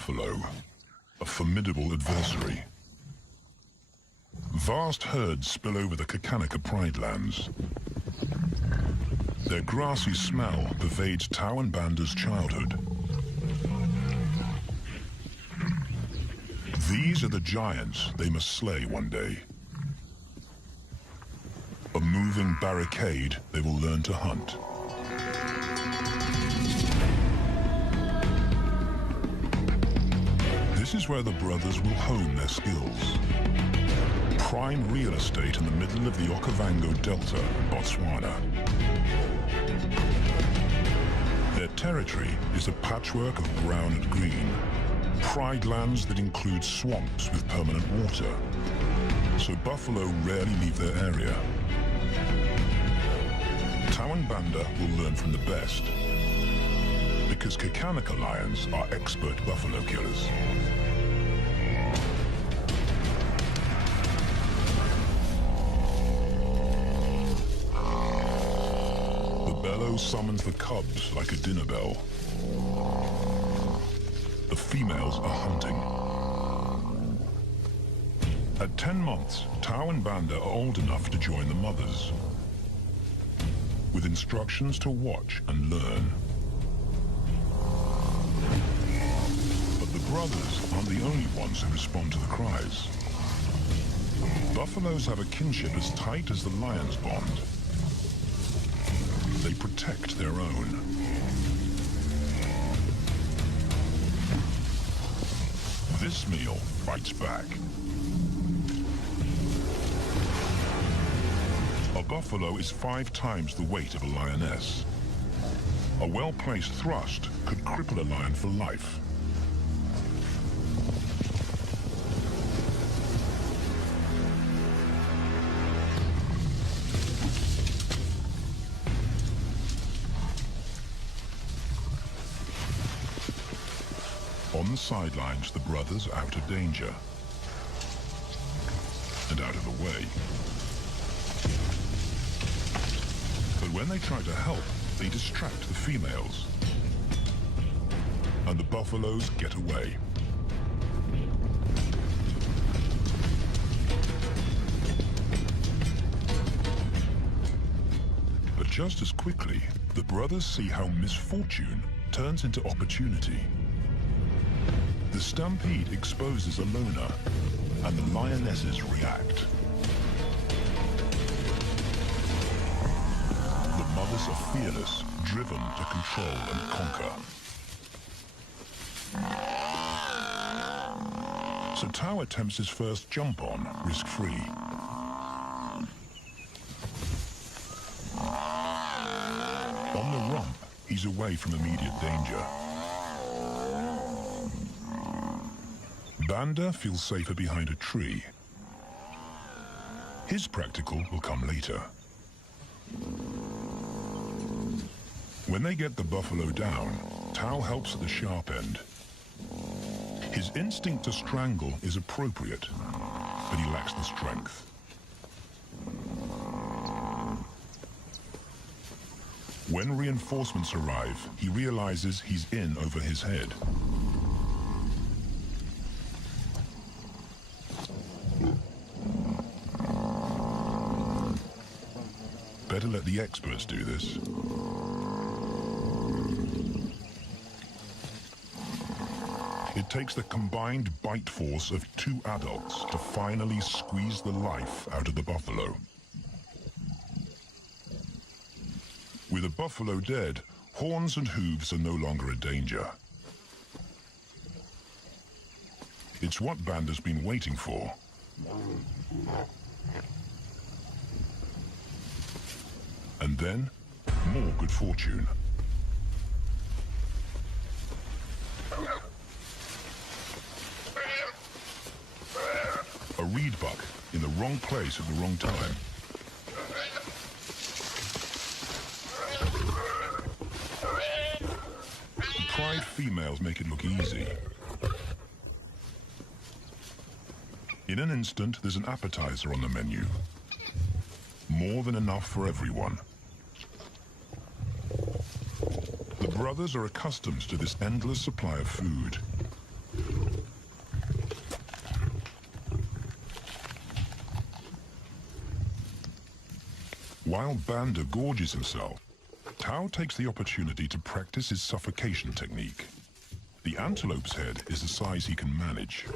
buffalo, a formidable adversary. Vast herds spill over the Kakanika Pride Lands. Their grassy smell pervades Tawan Banda's childhood. These are the giants they must slay one day. A moving barricade they will learn to hunt. This is where the brothers will hone their skills. Prime real estate in the middle of the Okavango Delta, Botswana. Their territory is a patchwork of brown and green. Pride lands that include swamps with permanent water. So buffalo rarely leave their area. Tawan Banda will learn from the best. Because Kakanika lions are expert buffalo killers. The bellow summons the cubs like a dinner bell. The females are hunting. At 10 months, Tawan Banda are old enough to join the mothers, with instructions to watch and learn. But the brothers aren't the only ones who respond to the cries. Buffaloes have a kinship as tight as the lions' bond. They protect their own. This meal fights back. A buffalo is 5 times the weight of a lioness. A well-placed thrust could cripple a lion for life. On the sidelines, the brothers are out of danger and out of the way. But when they try to help, they distract the females, and the buffaloes get away. But just as quickly, the brothers see how misfortune turns into opportunity. The stampede exposes a loner, and the lionesses react. The mothers are fearless, driven to control and conquer. So Tau attempts his first jump on, risk-free. On the rump, he's away from immediate danger. Banda feels safer behind a tree. His practical will come later. When they get the buffalo down, Tau helps at the sharp end. His instinct to strangle is appropriate, but he lacks the strength. When reinforcements arrive, he realizes he's in over his head. Better let the experts do this. It takes the combined bite force of 2 adults to finally squeeze the life out of the buffalo. With a buffalo dead, horns and hooves are no longer a danger. It's what Banda's been waiting for. And then, more good fortune. A reed buck in the wrong place at the wrong time. The pride females make it look easy. In an instant, there's an appetizer on the menu. More than enough for everyone. The brothers are accustomed to this endless supply of food. While Banda gorges himself, Tao takes the opportunity to practice his suffocation technique. The antelope's head is the size he can manage.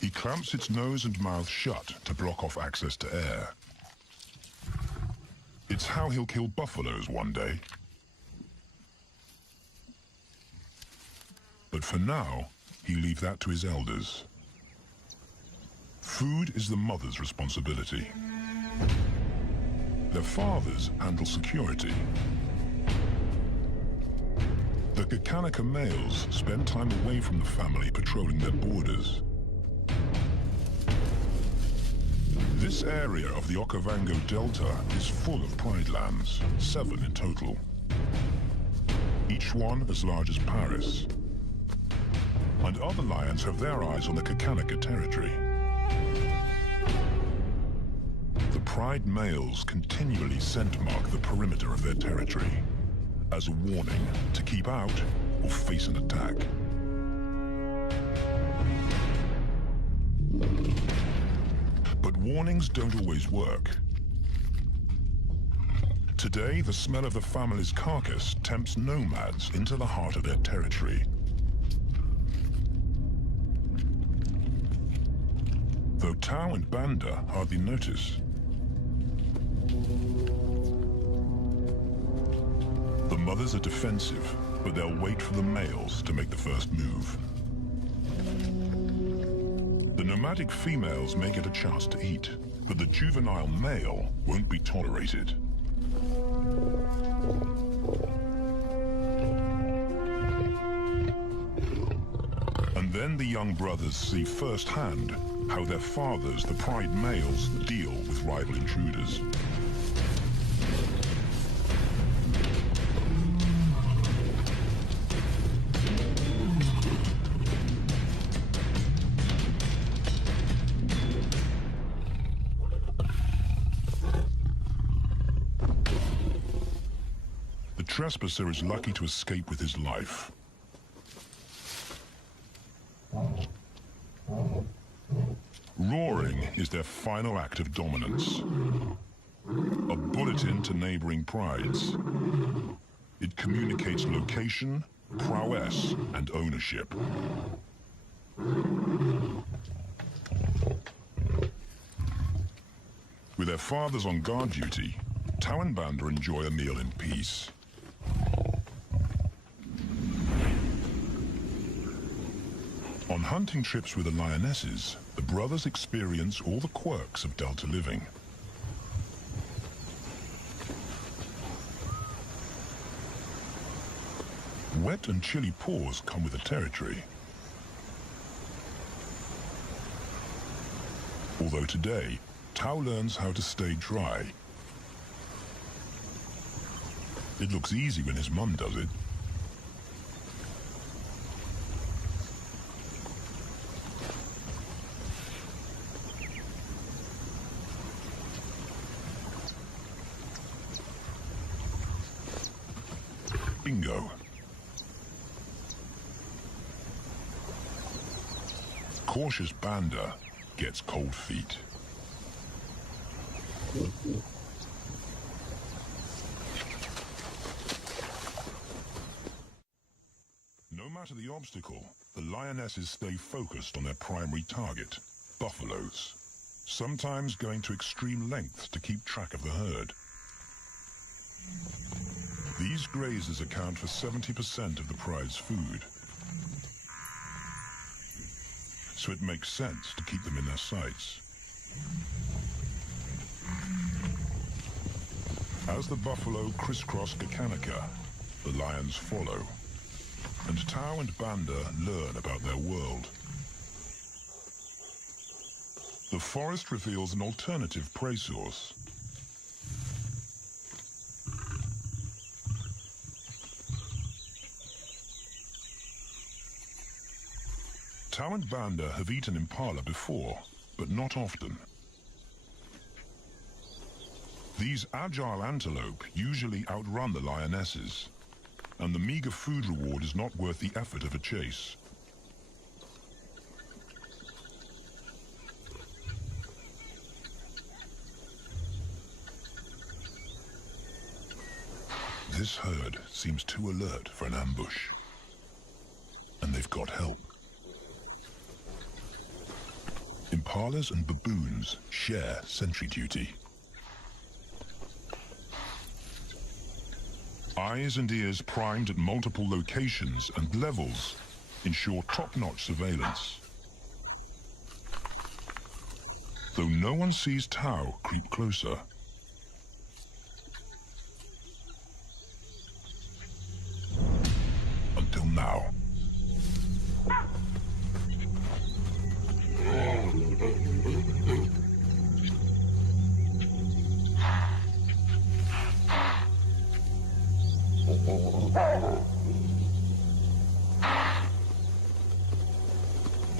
He clamps its nose and mouth shut to block off access to air. It's how he'll kill buffaloes one day. But for now, he'll leave that to his elders. Food is the mother's responsibility. Their fathers handle security. The Kakanaka males spend time away from the family patrolling their borders. This area of the Okavango Delta is full of pride lands, 7 in total. Each one as large as Paris. And other lions have their eyes on the Kakanaka territory. The pride males continually scent mark the perimeter of their territory as a warning to keep out or face an attack. But warnings don't always work. Today, the smell of the family's carcass tempts nomads into the heart of their territory. Though Tao and Banda hardly notice. The mothers are defensive, but they'll wait for the males to make the first move. The nomadic females may get a chance to eat, but the juvenile male won't be tolerated. And then the young brothers see firsthand how their fathers, the pride males, deal with rival intruders. The trespasser is lucky to escape with his life. Roaring is their final act of dominance. A bulletin to neighboring prides. It communicates location, prowess, and ownership. With their fathers on guard duty, Tao and Banda enjoy a meal in peace. On hunting trips with the lionesses, the brothers experience all the quirks of Delta living. Wet and chilly paws come with the territory. Although today, Tao learns how to stay dry. It looks easy when his mum does it. Bingo. Cautious Banda gets cold feet. No matter the obstacle, the lionesses stay focused on their primary target, buffaloes, sometimes going to extreme lengths to keep track of the herd. These grazers account for 70% of the pride's food, so it makes sense to keep them in their sights. As the buffalo crisscross Kakanaka, the lions follow, and Tao and Banda learn about their world. The forest reveals an alternative prey source. Tao and Banda have eaten impala before, but not often. These agile antelope usually outrun the lionesses, and the meager food reward is not worth the effort of a chase. This herd seems too alert for an ambush. And they've got help. Impalas and baboons share sentry duty. Eyes and ears primed at multiple locations and levels ensure top-notch surveillance. Though no one sees Tau creep closer. Until now.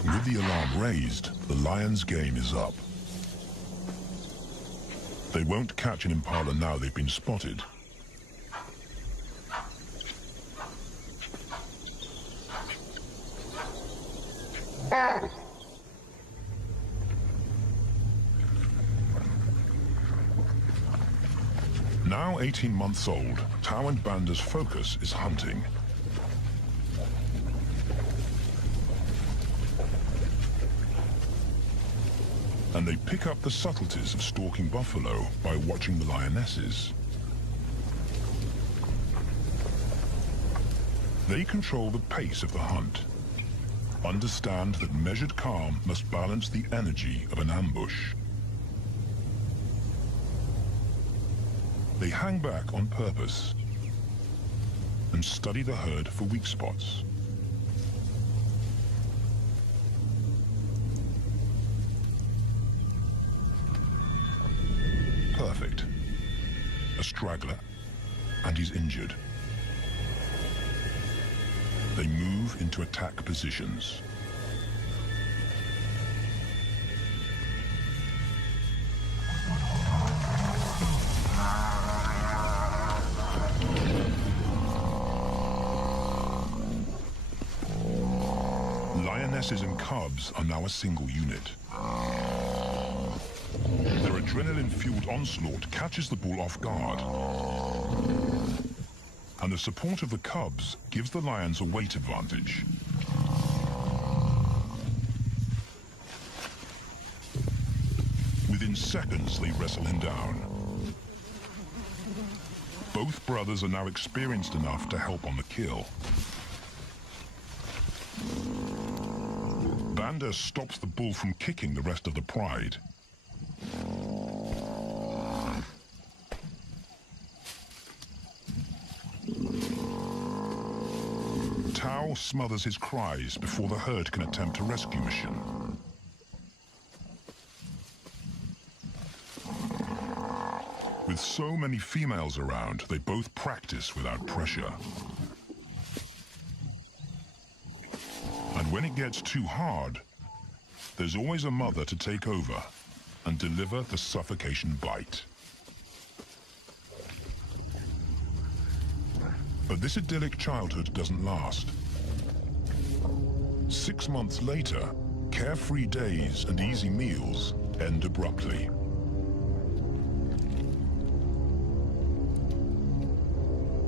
With the alarm raised, the lion's game is up. They won't catch an impala now they've been spotted. Now 18 months old, Tau and Banda's focus is hunting. And they pick up the subtleties of stalking buffalo by watching the lionesses. They control the pace of the hunt, understand that measured calm must balance the energy of an ambush. They hang back on purpose and study the herd for weak spots. Perfect. A straggler, and he's injured. They move into attack positions. Lionesses and cubs are now a single unit. Their adrenaline-fueled onslaught catches the bull off guard. And the support of the cubs gives the lions a weight advantage. Within seconds, they wrestle him down. Both brothers are now experienced enough to help on the kill. Banda stops the bull from kicking the rest of the pride. Tau smothers his cries before the herd can attempt a rescue mission. With so many females around, they both practice without pressure. And when it gets too hard, there's always a mother to take over and deliver the suffocation bite. But this idyllic childhood doesn't last. 6 months later, carefree days and easy meals end abruptly.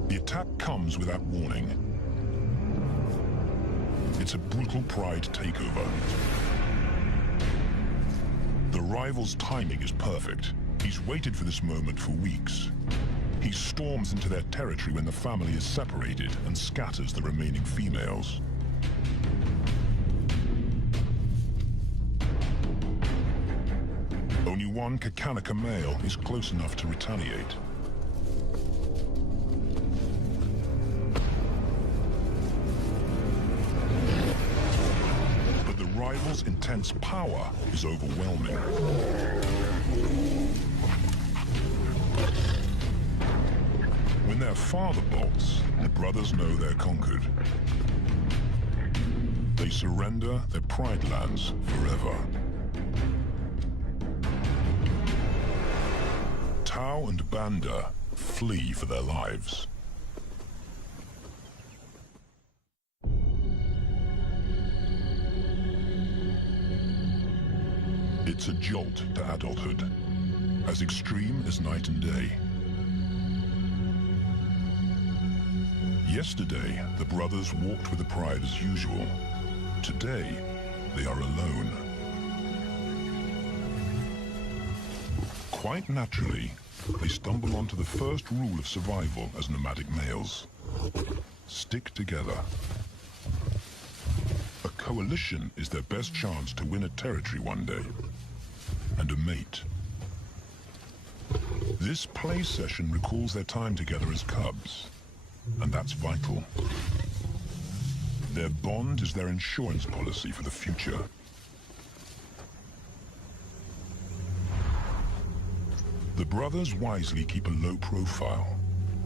The attack comes without warning. It's a brutal pride takeover. The rival's timing is perfect. He's waited for this moment for weeks. He storms into their territory when the family is separated and scatters the remaining females. Only one Kakanika male is close enough to retaliate. But the rival's intense power is overwhelming. When their father bolts, the brothers know they're conquered. They surrender their pride lands forever. Tau and Banda flee for their lives. It's a jolt to adulthood, as extreme as night and day. Yesterday, the brothers walked with the pride as usual. Today, they are alone. Quite naturally, they stumble onto the first rule of survival as nomadic males. Stick together. A coalition is their best chance to win a territory one day. And a mate. This play session recalls their time together as cubs. And that's vital. Their bond is their insurance policy for the future. The brothers wisely keep a low profile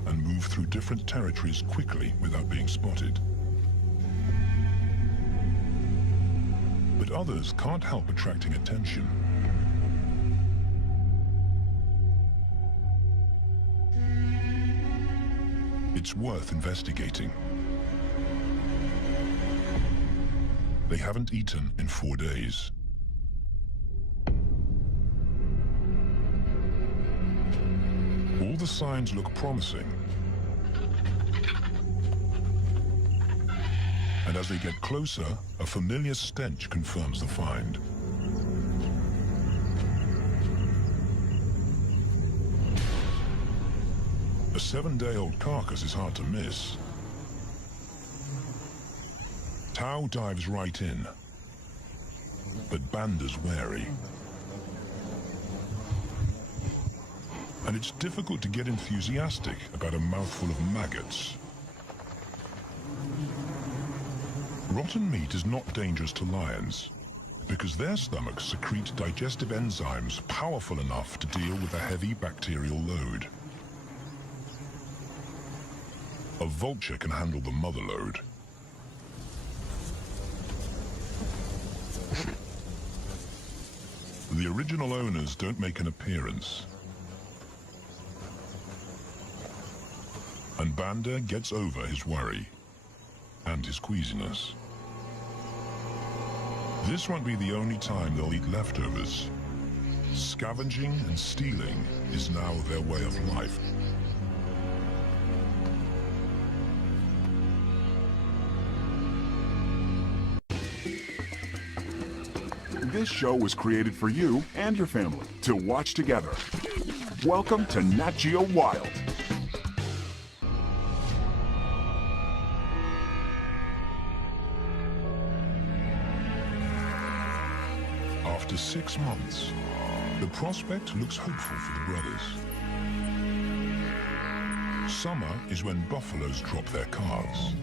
and move through different territories quickly without being spotted. But others can't help attracting attention. It's worth investigating. They haven't eaten in 4 days. All the signs look promising. And as they get closer, a familiar stench confirms the find. A 7-day-old carcass is hard to miss. Tao dives right in, but Banda's wary. And it's difficult to get enthusiastic about a mouthful of maggots. Rotten meat is not dangerous to lions, because their stomachs secrete digestive enzymes powerful enough to deal with a heavy bacterial load. A vulture can handle the mother load. The original owners don't make an appearance. And Banda gets over his worry and his queasiness. This won't be the only time they'll eat leftovers. Scavenging and stealing is now their way of life. This show was created for you and your family to watch together. Welcome to Nat Geo Wild. After 6 months, the prospect looks hopeful for the brothers. Summer is when buffaloes drop their calves.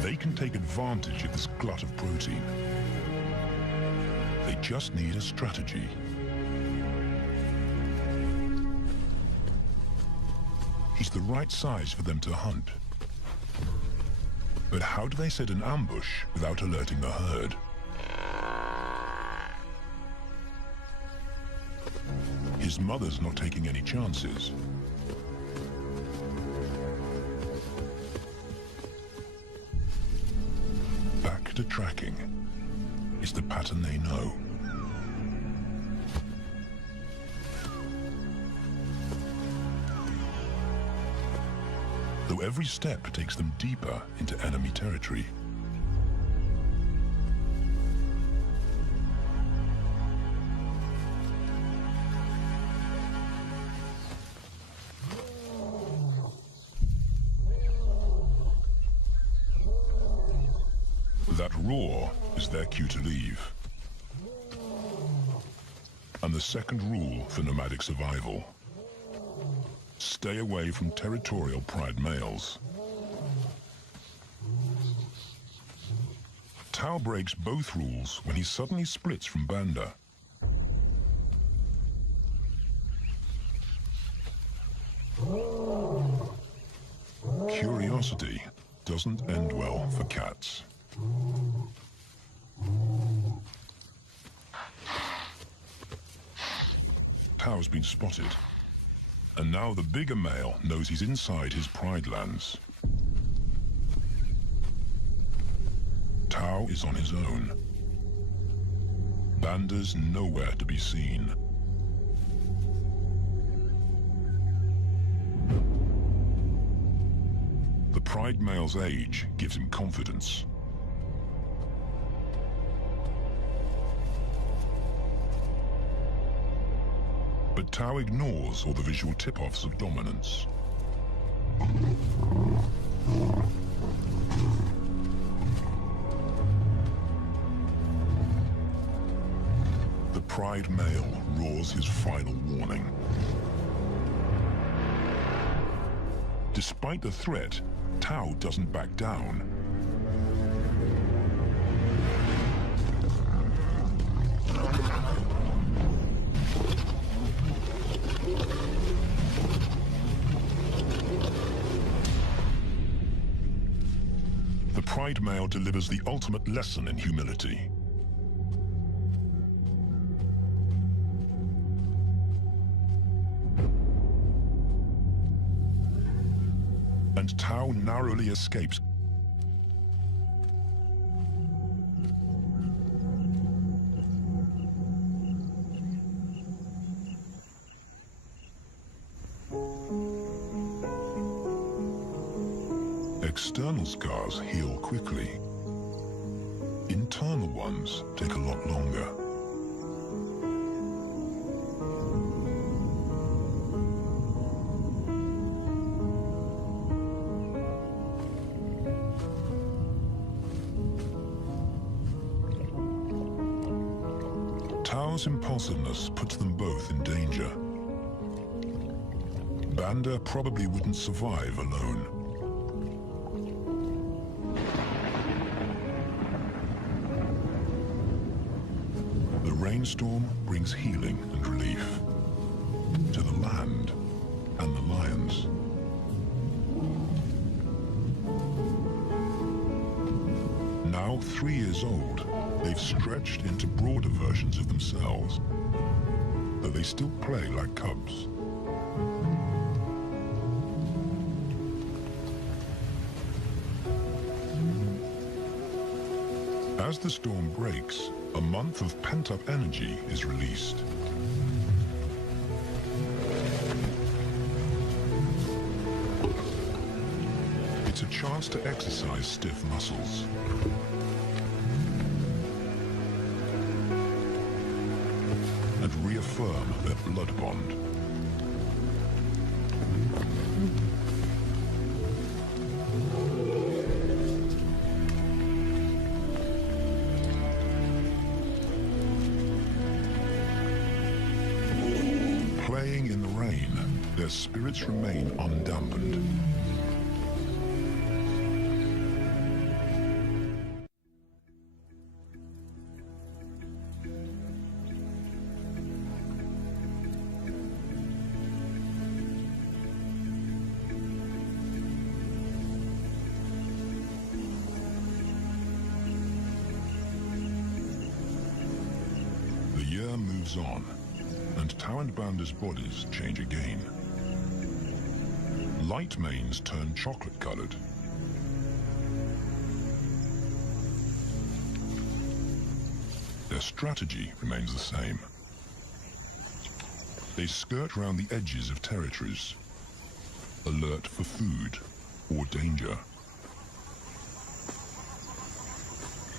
They can take advantage of this glut of protein. They just need a strategy. He's the right size for them to hunt. But how do they set an ambush without alerting the herd? His mother's not taking any chances. Back to tracking. It's the pattern they know. Though every step takes them deeper into enemy territory. That roar is their cue to leave. And the second rule for nomadic survival. Stay away from territorial pride males. Tao breaks both rules when he suddenly splits from Banda. Curiosity doesn't end well for cats. Tao's been spotted, and now the bigger male knows he's inside his pride lands. Tao is on his own. Banda's nowhere to be seen. Pride male's age gives him confidence. But Tau ignores all the visual tip-offs of dominance. The Pride male roars his final warning. Despite the threat, Tau doesn't back down. The Pride male delivers the ultimate lesson in humility. And Tau narrowly escapes. External scars heal quickly. Internal ones take a lot longer. Tau's impulsiveness puts them both in danger. Banda probably wouldn't survive alone. The rainstorm brings healing and relief to the land and the lions. Now 3 years old, they've stretched into broader versions of themselves, though they still play like cubs. As the storm breaks, a month of pent-up energy is released. It's a chance to exercise stiff muscles. And reaffirm their blood bond. Playing in the rain, their spirits remain undampened. The year moves on, and Tau and Banda's bodies change again. Light manes turn chocolate-colored. Their strategy remains the same. They skirt around the edges of territories, alert for food or danger.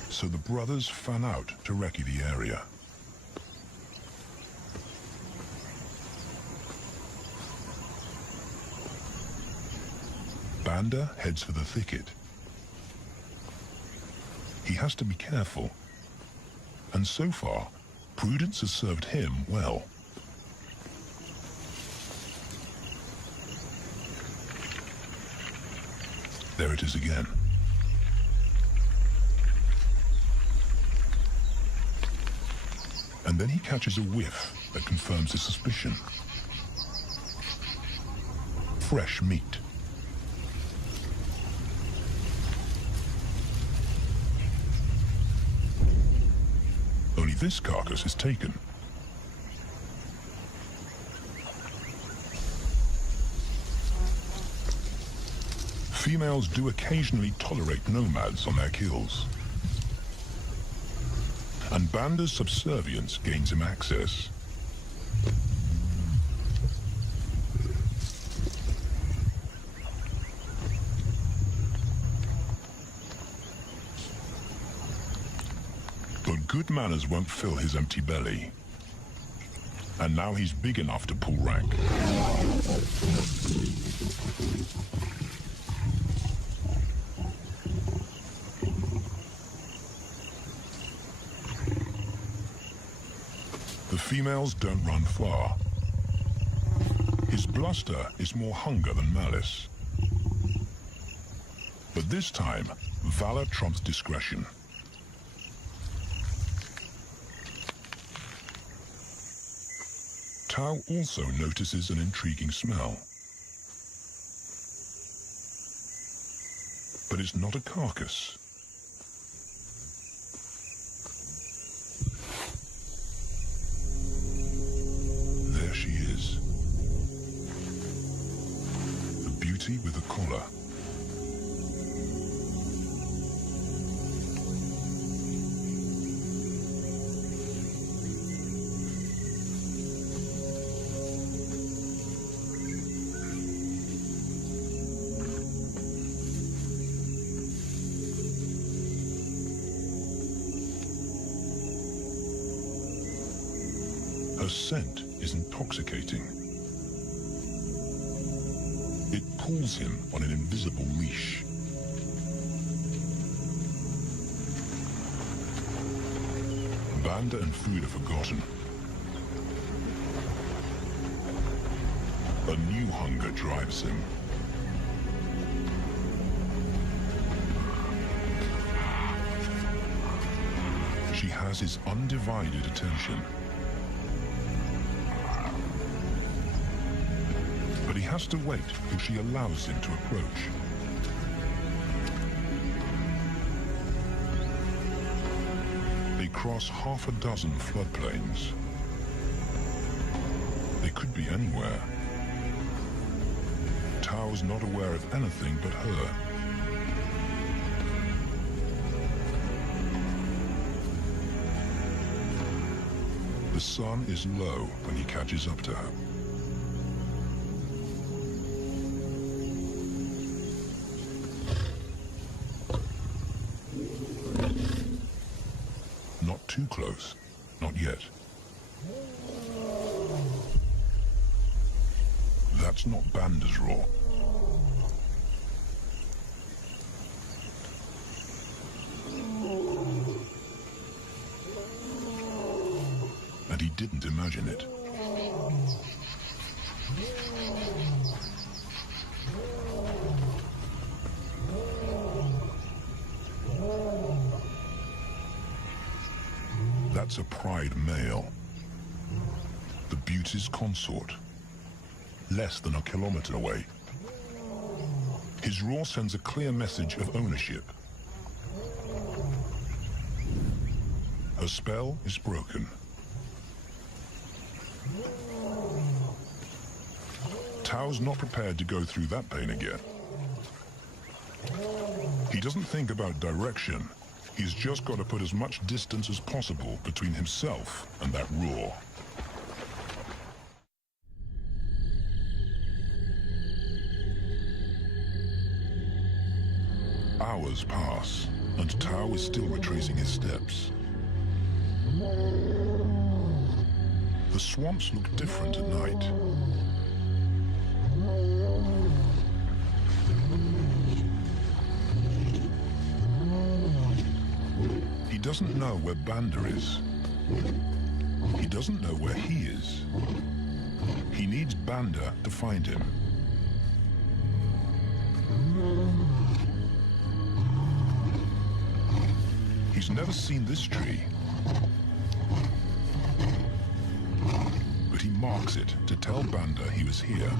So the brothers fan out to recce the area. Banda heads for the thicket. He has to be careful, and so far, prudence has served him well. There it is again. And then he catches a whiff that confirms his suspicion. Fresh meat. Only this carcass is taken. Females do occasionally tolerate nomads on their kills. And Banda's subservience gains him access. But good manners won't fill his empty belly. And now he's big enough to pull rank. The females don't run far. His bluster is more hunger than malice. But this time, valor trumps discretion. Tao also notices an intriguing smell. But it's not a carcass. There she is. The beauty with a collar. Her scent is intoxicating. It pulls him on an invisible leash. Banda and food are forgotten. A new hunger drives him. She has his undivided attention. But he has to wait till she allows him to approach. They cross half a dozen floodplains. They could be anywhere. Tao's not aware of anything but her. The sun is low when he catches up to her. Not too close. Not yet. That's not Banda's roar. And he didn't imagine it. That's a pride male. The beauty's consort. Less than a kilometer away. His roar sends a clear message of ownership. Her spell is broken. Tao's not prepared to go through that pain again. He doesn't think about direction. He's just got to put as much distance as possible between himself and that roar. Hours pass, and Tao is still retracing his steps. The swamps look different at night. He doesn't know where Banda is. He doesn't know where he is. He needs Banda to find him. He's never seen this tree. But he marks it to tell Banda he was here.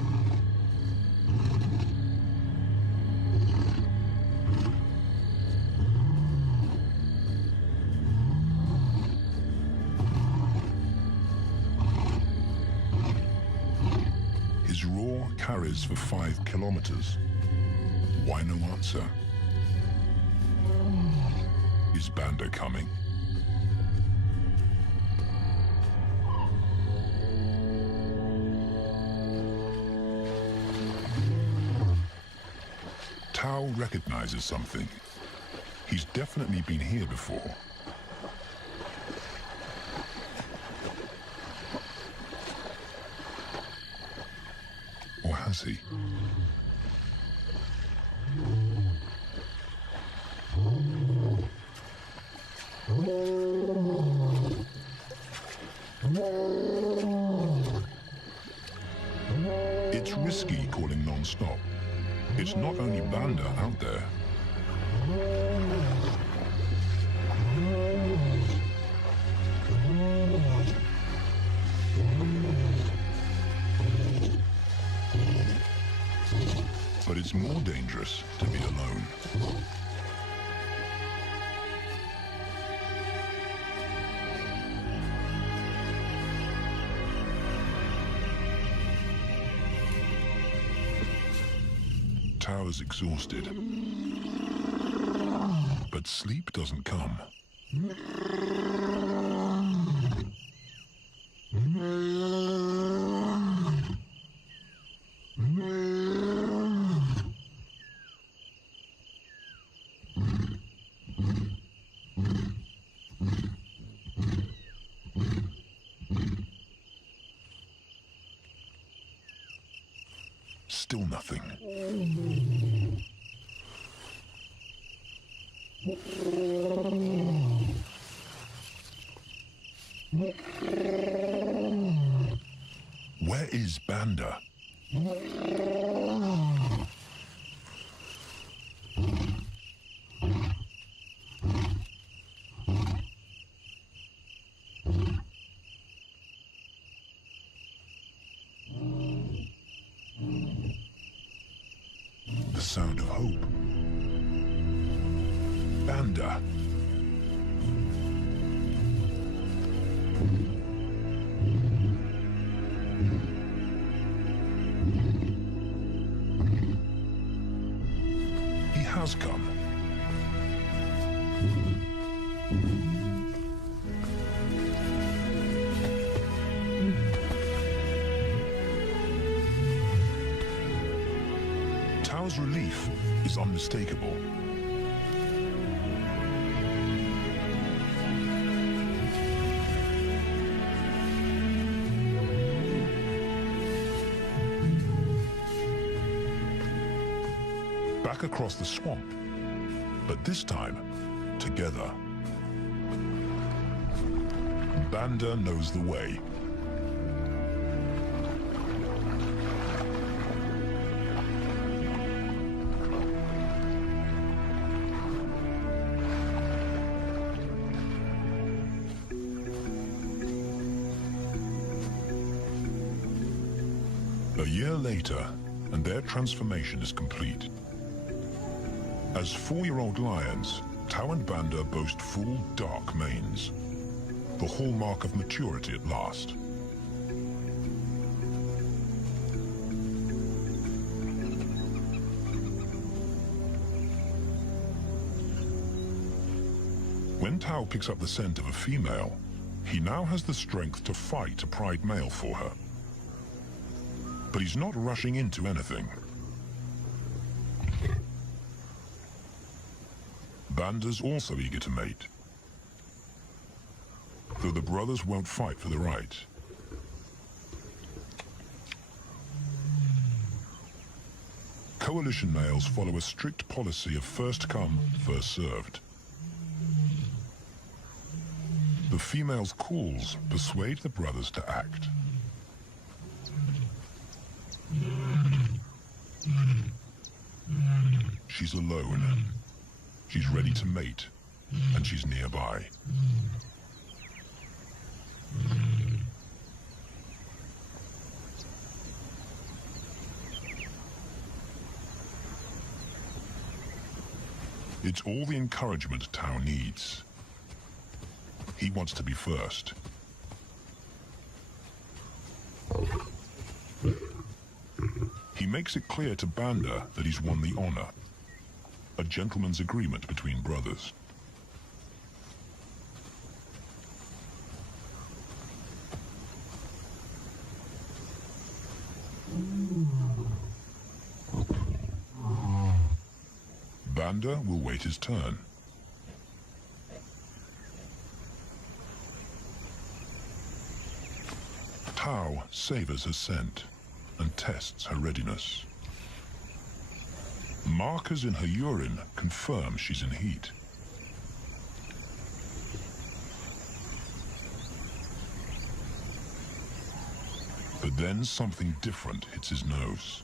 His roar carries for 5 kilometers. Why no answer? Is Banda coming? Tao recognizes something. He's definitely been here before. policy. It's risky calling non-stop. It's not only Banda out there. But it's more dangerous to be alone. Tao's exhausted, but sleep doesn't come. Still nothing. Where is Banda? The sound of hope. Banda. He has come. Tao's relief is unmistakable. Back across the swamp, but this time, together. Banda knows the way. A year later, and their transformation is complete. As 4-year-old lions, Tao and Banda boast full, dark manes, the hallmark of maturity at last. When Tao picks up the scent of a female, he now has the strength to fight a pride male for her. But he's not rushing into anything. Banda's also eager to mate, though the brothers won't fight for the right. Coalition males follow a strict policy of first come, first served. The female's calls persuade the brothers to act. She's alone. She's ready to mate, and she's nearby. It's all the encouragement Tao needs. He wants to be first. He makes it clear to Banda that he's won the honor. A gentleman's agreement between brothers. Banda will wait his turn. Tao savors her scent. and tests her readiness. Markers in her urine confirm she's in heat. But then something different hits his nose.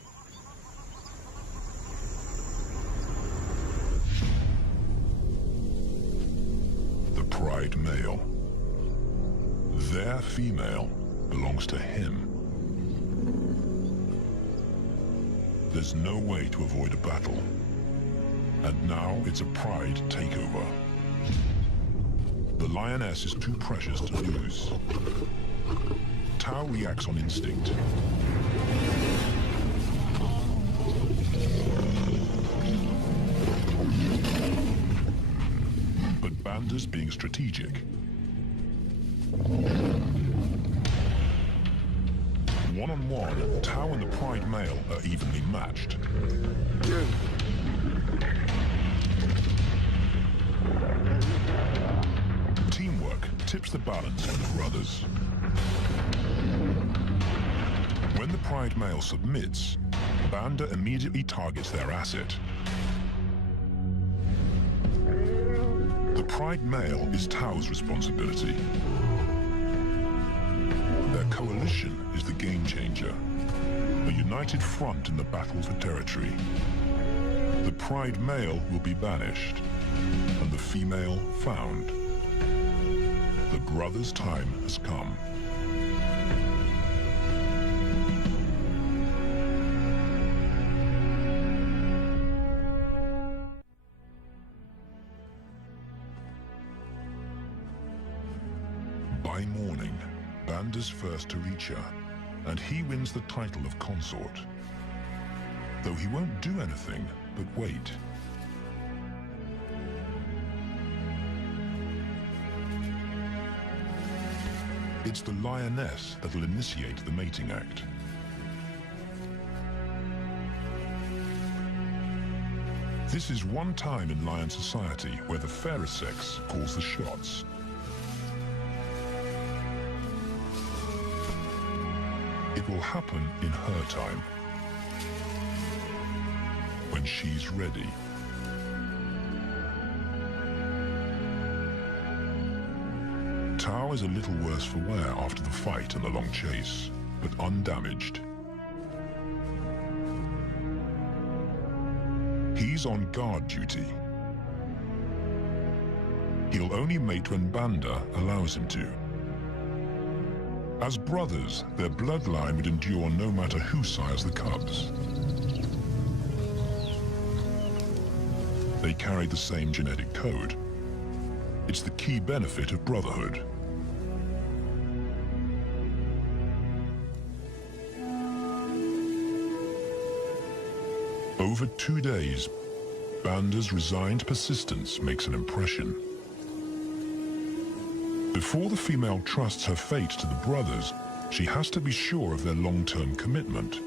The Pride male. Their female belongs to him. There's no way to avoid a battle. And now it's a Pride takeover. The lioness is too precious to lose. Tao reacts on instinct. But Banda's being strategic. One-on-one, Tao and the Pride male are evenly matched. Teamwork tips the balance for the brothers. When the Pride male submits, Banda immediately targets their asset. The Pride male is Tao's responsibility. Their coalition is the game changer, a united front in the battle for territory. The Pride male will be banished, and the female found. The brothers' time has come. By morning, Banda's first to reach her, and he wins the title of consort. Though he won't do anything but wait. It's the lioness that'll initiate the mating act. This is one time in lion society where the fairer sex calls the shots. It will happen in her time, when she's ready. Tao is a little worse for wear after the fight and the long chase, but undamaged. He's on guard duty. He'll only mate when Banda allows him to. As brothers, their bloodline would endure no matter who sires the cubs. They carry the same genetic code. It's the key benefit of brotherhood. Over 2 days, Banda's resigned persistence makes an impression. Before the female trusts her fate to the brothers, she has to be sure of their long-term commitment.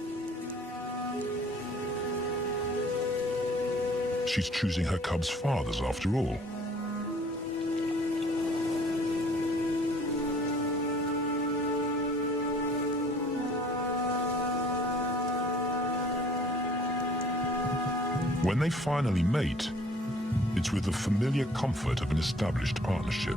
She's choosing her cubs' fathers after all. When they finally mate, it's with the familiar comfort of an established partnership.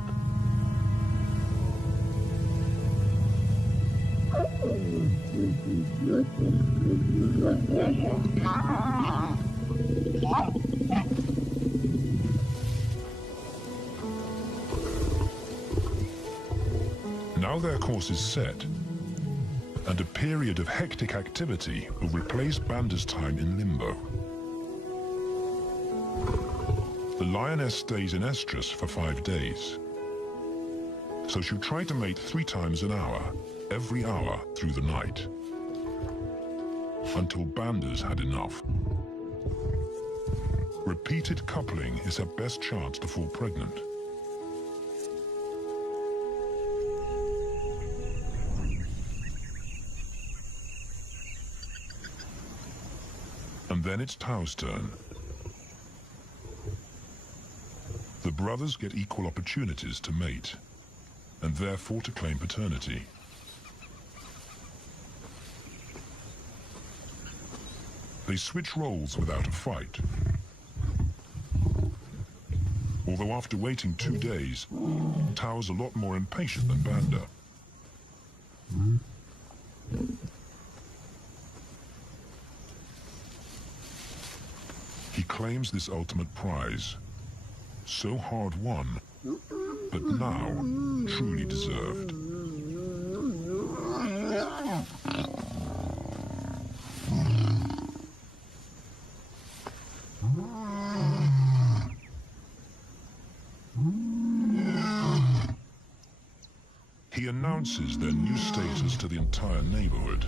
Now their course is set, and a period of hectic activity will replace Banda's time in limbo. The lioness stays in estrus for 5 days, so she'll try to mate 3 times an hour, every hour through the night, until Banda's had enough. Repeated coupling is her best chance to fall pregnant. And then it's Tao's turn. The brothers get equal opportunities to mate, and therefore to claim paternity. They switch roles without a fight. Although after waiting 2 days, Tao's a lot more impatient than Banda. He claims this ultimate prize, so hard won, but now truly deserved. He announces their new status to the entire neighborhood.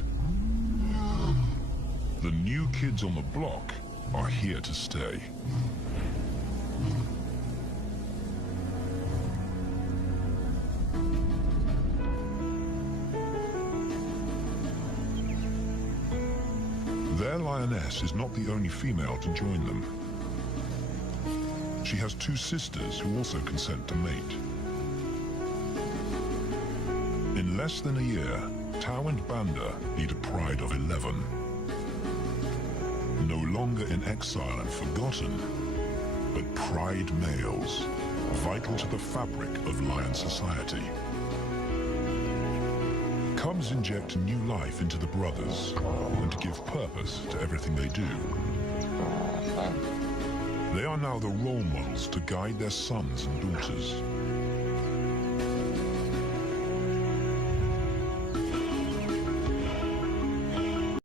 The new kids on the block are here to stay. Their lioness is not the only female to join them. She has 2 sisters who also consent to mate. In less than a year, Tao and Banda need a pride of 11. No longer in exile and forgotten, but pride males, vital to the fabric of lion society. Cubs inject new life into the brothers and give purpose to everything they do. They are now the role models to guide their sons and daughters.